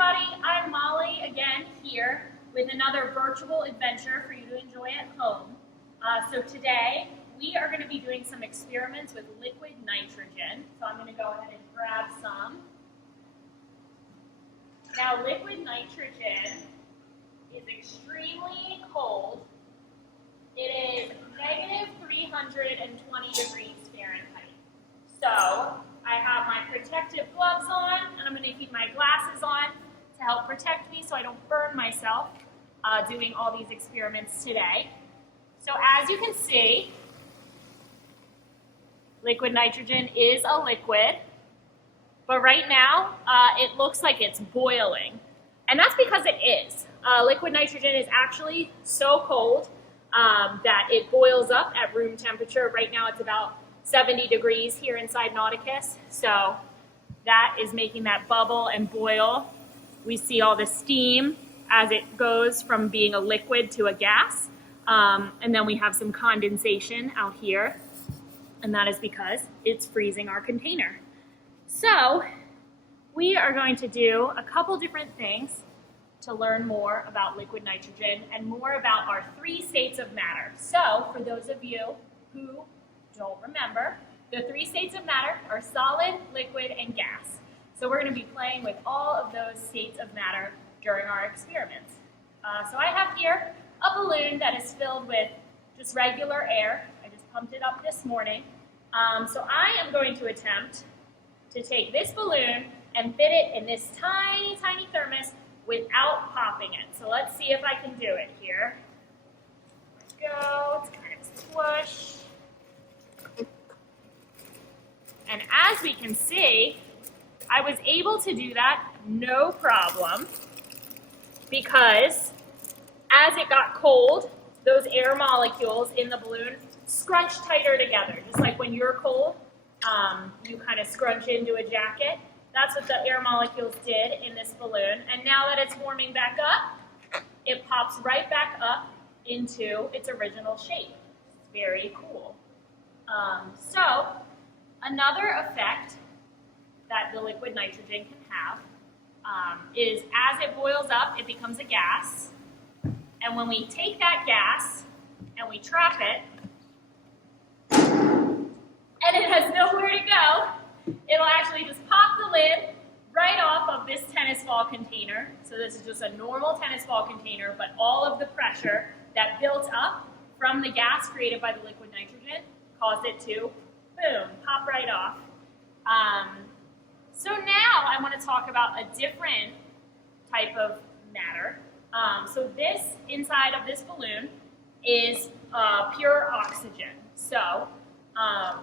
everybody, I'm Molly again here with another virtual adventure for you to enjoy at home. So today we are going to be doing some experiments with liquid nitrogen. So I'm going to go ahead and grab some. Now liquid nitrogen is extremely cold. It is negative 320 degrees Fahrenheit. So I have my protective gloves on, and I'm going to keep my glasses on to help protect me so I don't burn myself doing all these experiments today. So as you can see, liquid nitrogen is a liquid, but right now it looks like it's boiling. And that's because it is. Liquid nitrogen is actually so cold that it boils up at room temperature. Right now it's about 70 degrees here inside Nauticus, so that is making that bubble and boil. We see all the steam as it goes from being a liquid to a gas, and then we have some condensation out here, and that is because it's freezing our container. So we are going to do a couple different things to learn more about liquid nitrogen and more about our three states of matter. So for those of you who don't remember, the three states of matter are solid, liquid, and gas. So we're going to be playing with all of those states of matter during our experiments. So I have here a balloon that is filled with just regular air. I just pumped it up this morning. So I am going to attempt to take this balloon and fit it in this tiny, tiny thermos without popping it. So let's see if I can do it here. There we go. It's kind of squish. And as we can see, I was able to do that no problem because as it got cold, those air molecules in the balloon scrunched tighter together. Just like when you're cold, you kind of scrunch into a jacket. That's what the air molecules did in this balloon. And now that it's warming back up, it pops right back up into its original shape. It's very cool. So another effect that the liquid nitrogen can have is as it boils up, it becomes a gas. And when we take that gas and we trap it, and it has nowhere to go, it'll actually just pop the lid right off of this tennis ball container. So this is just a normal tennis ball container, but all of the pressure that built up from the gas created by the liquid nitrogen caused it to, boom, pop right off. So now I want to talk about a different type of matter. So this, inside of this balloon, is pure oxygen. So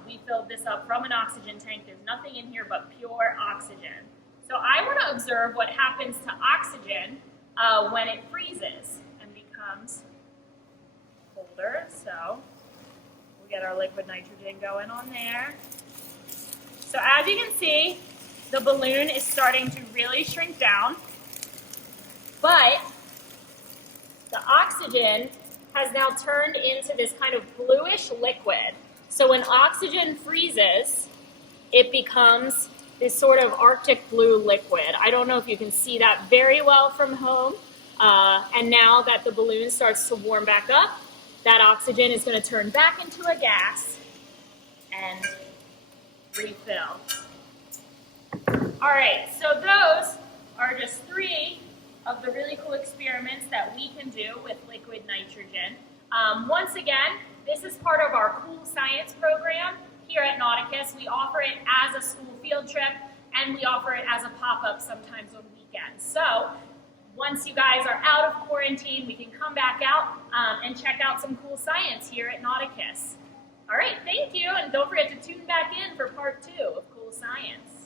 we filled this up from an oxygen tank. There's nothing in here but pure oxygen. So I want to observe what happens to oxygen when it freezes and becomes colder. So we'll get our liquid nitrogen going on there. So as you can see, the balloon is starting to really shrink down, but the oxygen has now turned into this kind of bluish liquid. So when oxygen freezes, it becomes this sort of Arctic blue liquid. I don't know if you can see that very well from home. And now that the balloon starts to warm back up, that oxygen is going to turn back into a gas and refill. All right, so those are just three of the really cool experiments that we can do with liquid nitrogen. Once again, this is part of our Cool Science program here at Nauticus. We offer it as a school field trip, and we offer it as a pop-up sometimes on weekends. So once you guys are out of quarantine, we can come back out and check out some cool science here at Nauticus. All right, thank you, and don't forget to tune back in for part 2 of Cool Science.